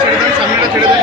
ছেড়ে দেন সামনেটা ছেড়ে দেন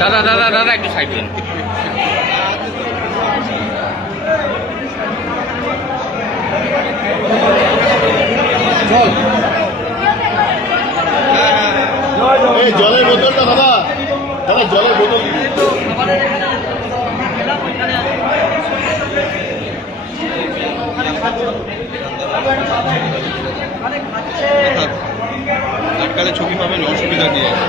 দাদা দাদা দাদা একটু সাইড দিন। এই জলের বোতলটা দাদা। দাদা জলের বোতল। আটকালে ছবি পাবেন অসুবিধা নেই